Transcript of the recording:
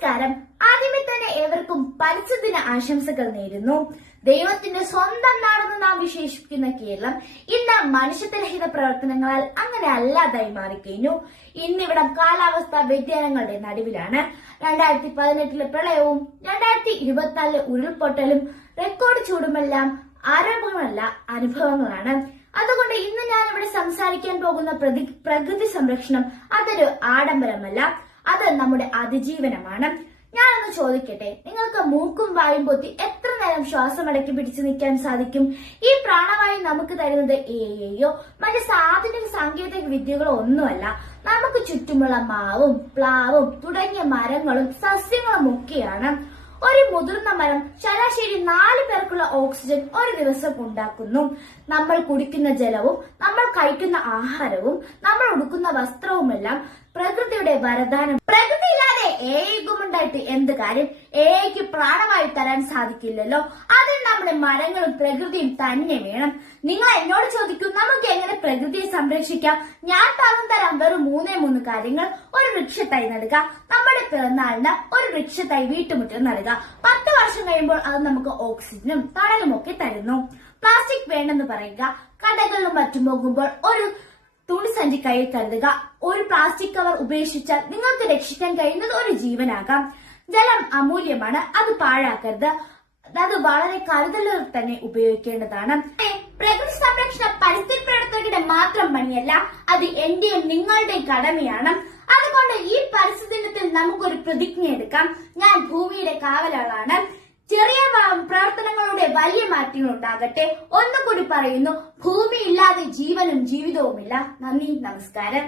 നമസ്കാരം. ആദ്യമേ തന്നെ ഏവർക്കും പരിസ്ഥിതി ദിന ആശംസകൾ നേരുന്നു. ദൈവത്തിന്റെ സ്വന്തം നാടെന്ന് നാം വിശേഷിപ്പിക്കുന്ന കേരളം ഇന്ന് മനുഷ്യത്വരഹിത പ്രവർത്തനങ്ങളാൽ അങ്ങനെ അല്ലാതായി മാറിക്കഴിഞ്ഞു. ഇന്നിവിടം കാലാവസ്ഥാ വ്യതിയാനങ്ങളുടെ നടുവിലാണ്. 2018 പ്രളയവും 2024 ഉരുൾപൊട്ടലും റെക്കോർഡ് ചൂടുമെല്ലാം ആരോപണമല്ല, അനുഭവങ്ങളാണ്. അതുകൊണ്ട് ഇന്ന് ഞാൻ ഇവിടെ സംസാരിക്കാൻ പോകുന്ന പ്രകൃതി സംരക്ഷണം അതൊരു ആഡംബരമല്ല, അത് നമ്മുടെ അതിജീവനമാണ്. ഞാനൊന്ന് ചോദിക്കട്ടെ, നിങ്ങൾക്ക് മൂക്കും വായും പൊത്തി എത്ര നേരം ശ്വാസം അടക്കി പിടിച്ചു നിൽക്കാൻ സാധിക്കും? ഈ പ്രാണവായു നമുക്ക് തരുന്നത് എയോ മറ്റ് ആധുനിക സാങ്കേതിക വിദ്യകളോ ഒന്നുമല്ല. നമുക്ക് ചുറ്റുമുള്ള മാവും പ്ലാവും തുടങ്ങിയ മരങ്ങളും സസ്യങ്ങളും ഒക്കെയാണ്. ഒരു മുതിർന്ന മരം ശരാശരി 4 പേർക്കുള്ള ഓക്സിജൻ ഒരു ദിവസം ഉണ്ടാക്കുന്നു. നമ്മൾ കുടിക്കുന്ന ജലവും നമ്മൾ കഴിക്കുന്ന ആഹാരവും നമ്മൾ ഉടുക്കുന്ന വസ്ത്രവുമെല്ലാം പ്രകൃതിയുടെ വരദാനം. പ്രകൃതിയില്ലാതെ ഏകമുണ്ടായിട്ട് എന്ത് കാര്യം? ഏക്ക് പ്രാണവായു തരാൻ സാധിക്കില്ലല്ലോ. അതിന് നമ്മുടെ മരങ്ങളും പ്രകൃതിയും തന്നെ വേണം. നിങ്ങൾ എന്നോട് ചോദിക്കും, നമുക്ക് എങ്ങനെ പ്രകൃതിയെ സംരക്ഷിക്കാം? ഞാൻ പറഞ്ഞു തരാം വെറും 3 കാര്യങ്ങൾ. ഒരു വൃക്ഷത്തൈ നടുക, നമ്മുടെ പിറന്നാളിന് ഒരു വൃക്ഷത്തൈ വീട്ടുമുറ്റം നടുക. 10 വർഷം കഴിയുമ്പോൾ അത് നമുക്ക് ഓക്സിജനും തണലും ഒക്കെ തരുന്നു. പ്ലാസ്റ്റിക് വേണ്ടെന്ന് പറയുക. കടകളിലും മറ്റും പോകുമ്പോൾ ഒരു തുണിസഞ്ചി കയ്യിൽ കരുതുക. ഒരു പ്ലാസ്റ്റിക് കവർ ഉപേക്ഷിച്ചാൽ നിങ്ങൾക്ക് രക്ഷിക്കാൻ കഴിയുന്നത് ഒരു ജീവനാകാം. ജലം അമൂല്യമാണ്, അത് പാഴാക്കരുത്. അത് വളരെ കരുതലോടെ തന്നെ ഉപയോഗിക്കേണ്ടതാണ്. പ്രകൃതി സംരക്ഷണം പരിസ്ഥിതി പ്രവർത്തകരുടെ മാത്രം പണിയല്ല, അത് എന്റെയും നിങ്ങളുടെയും കടമയാണ്. അതുകൊണ്ട് ഈ പരിസ്ഥിതി ദിനത്തിൽ നമുക്കൊരു പ്രതിജ്ഞ എടുക്കാം. ഞാൻ ഭൂമിയുടെ കാവലാളാണ്. ചെറിയ പ്രവർത്തനങ്ങളുടെ വലിയ മാറ്റങ്ങൾ ഉണ്ടാകട്ടെ. ഒന്നുകൂടി പറയുന്നു, ഭൂമി ഇല്ലാതെ ജീവനും ജീവിതവുമില്ല. നന്ദി, നമസ്കാരം.